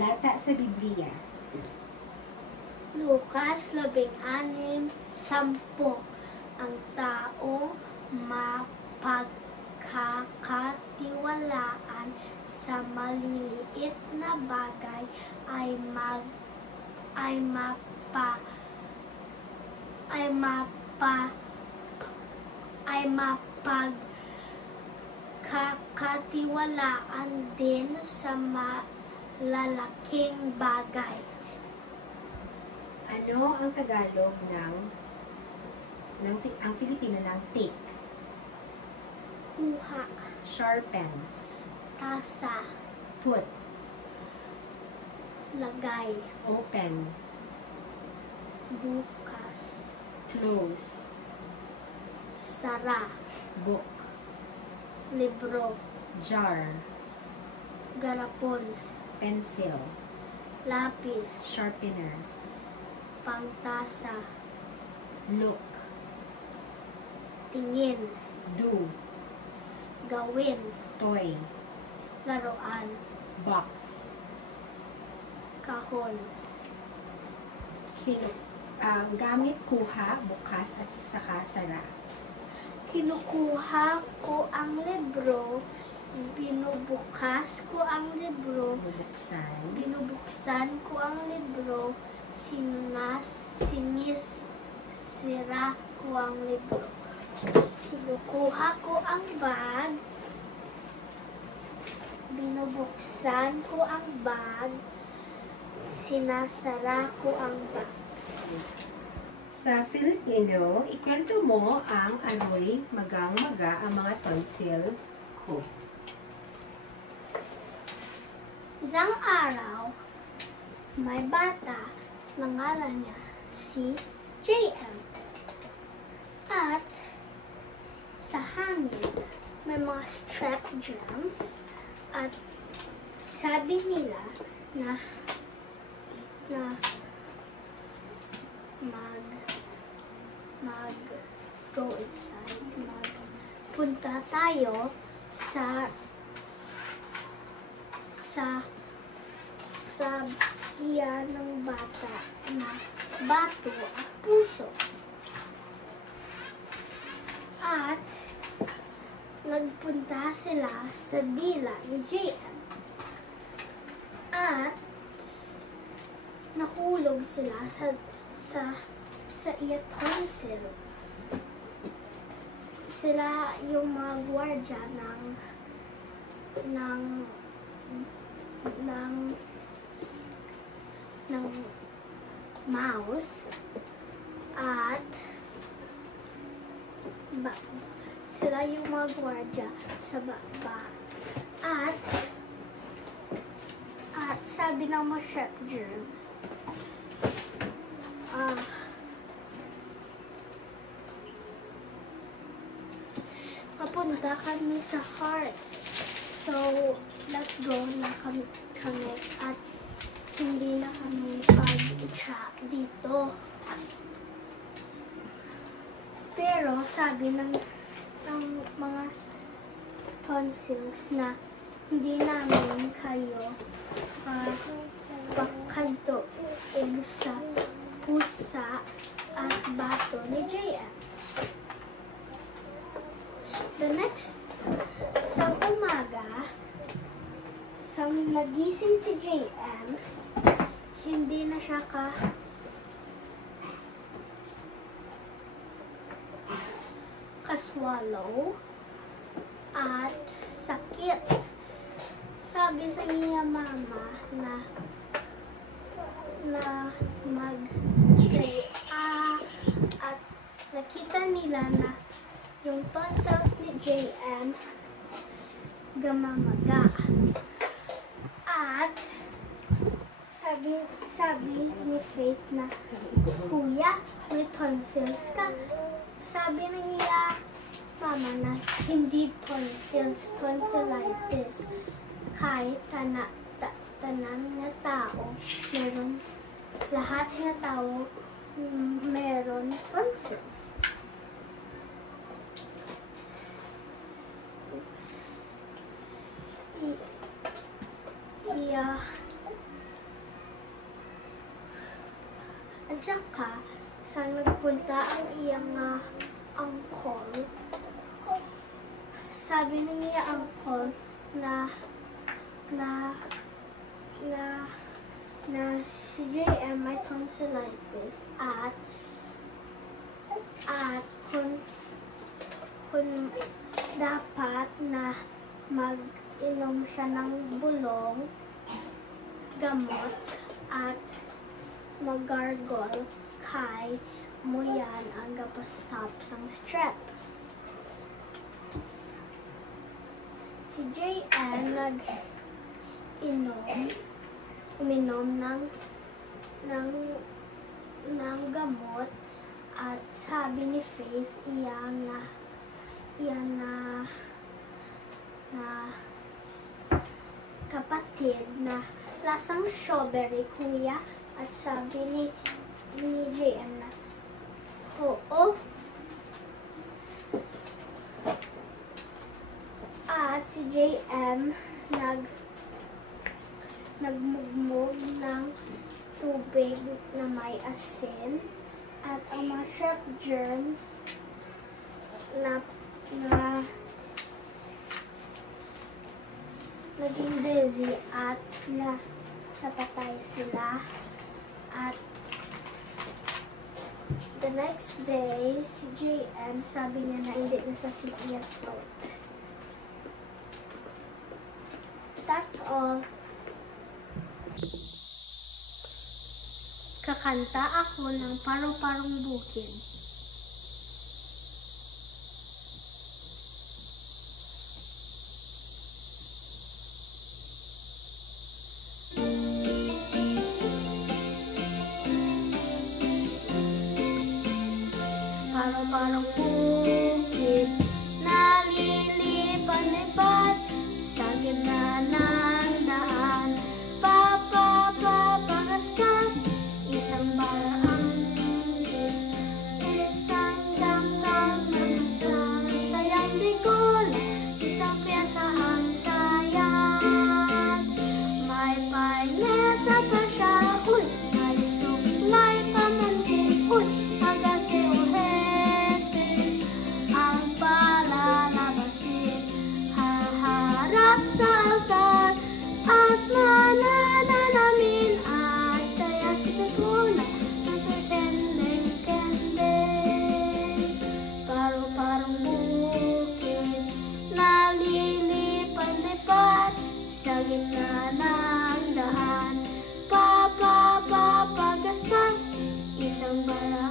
talata sa Biblia? Lucas 16:10. Ang taong mapagkakatiwalaan sa maliliit na bagay ay mapagkakatiwalaan din sa malalaking bagay. Ano ang Tagalog ang Filipino ng take? Kuha, Sharpen. tasa, Put. lagay, Open. bukas, Close. sara, Book. libro, Jar. garapon, Pencil. lapis, Sharpener. pangtasa, Look. tingin, Do. gawin, Toy. laruan, Box. kahon, Gamit kuha, bukas at saka sara. kinukuha ko ang libro, binubukas ko ang libro, binubuksan ko ang libro, sinisira ko ang libro. Kinukuha ko ang bag, binubuksan ko ang bag, sinasara ko ang bag. Sa Filipino, ikwento mo ang aroy magang-maga ang mga tonsil ko. Isang araw, may bata, nangalan niya si JM. At sa hangin, may mga strep germs at sabi nila na go inside, punta tayo sa iya ng bata na bato at puso. At nagpunta sila sa dila ni JM. At nahulog sila sa iya tonsil. Sila yung mga gwardya ng mouth at sila yung mga gwardya sa baba at sabi ng mga strep germs papunta kami sa heart, so let's go na kami at hindi na kami pag-trap dito. Pero sabi ng mga tonsils na hindi namin kayo pakantuin sa pusa at bato ni JM. The next, sa umaga, nagising si JM, hindi na siya kaswallow at sakit. Sabi sa niya mama na mag-say at nakita nila na yung tonsils ni JM gamamaga. At sabi ni Faith na, Kuya, may tonsils ka. Sabi na niya mama na hindi tonsils, tonsillitis. Kahit tanan na tao, lahat na tao meron tonsils. Tsaka, sa nagpunta ang iyang angkol, sabi ng iyang angkol na si JM may tonsillitis at kung dapat na mag-inom siya ng bulong, gamot, at mag-gargle kay mo yan ang gapastop sang strep. Si JM uminom ng gamot at sabi ni Faith iyan na kapatid na lasang strawberry, kuya, at sabi ni JM na oo. At si JM nagmugmog ng tubig na may asin at ang mga strep germs na naging dizzy at napatay sila. At the next day, si JM sabi niya na hindi na sakit niya throat. That's all. Kakanta ako ng Paro-Parong Bukid. Paro-parong bukid, nalilipad-lipad sa gitna ng daan. Papagaskas, isang bara ang bilis, isang damdam ng masang sayang di ko lang, isang piyasa ang sayang. May paineta pa siya, uy, may suklay pa man din, uy, sa altar at mananalamin at saya kitagula ng pretending-kending. Paro-parong bukid, nalilipad-lipad sa gitna ng daan. Papagaspas, isang bara